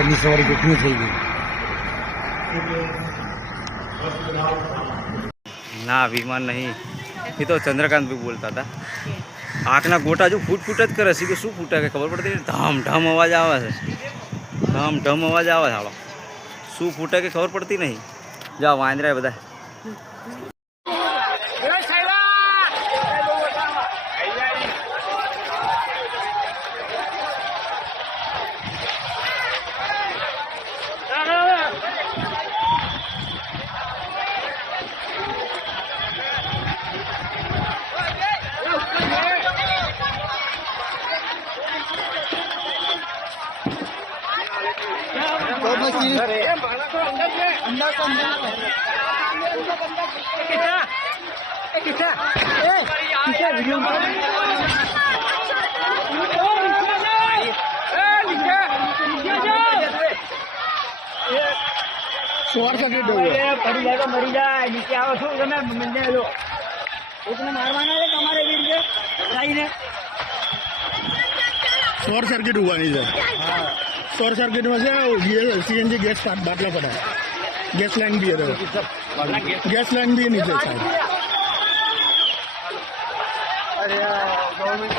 ઘરની સવારી કેટલી થઈ ગઈ ના વિમાન નહીં, એ તો ચંદ્રકાંત ભાઈ બોલતા હતા. આંખના ગોટા જો ફૂટ ફૂટ જ કરે છે કે શું ફૂટે કે ખબર પડતી નથી. ધામ ધામ અવાજ આવે છે, ધામ ધામ અવાજ આવે છે. હાલો શું ફૂટે કે ખબર પડતી નહીં. જાઓ વાંદરા બધા. શોર્ટ સર્કિટ પડી જાય તો મરી જાય. નીચે આવો શું તમે મને લો એકને મારવાના છે તમારે એવી રીતે લાઈને. शॉर्ट सर्किट हुआ नहीं सर. शॉर्ट सर्किट में से सीएनजी गैस बाटला पड़ा है. गैस लाइन भी है, गैस लाइन भी है नीचे शायद. अरे गवर्नमेंट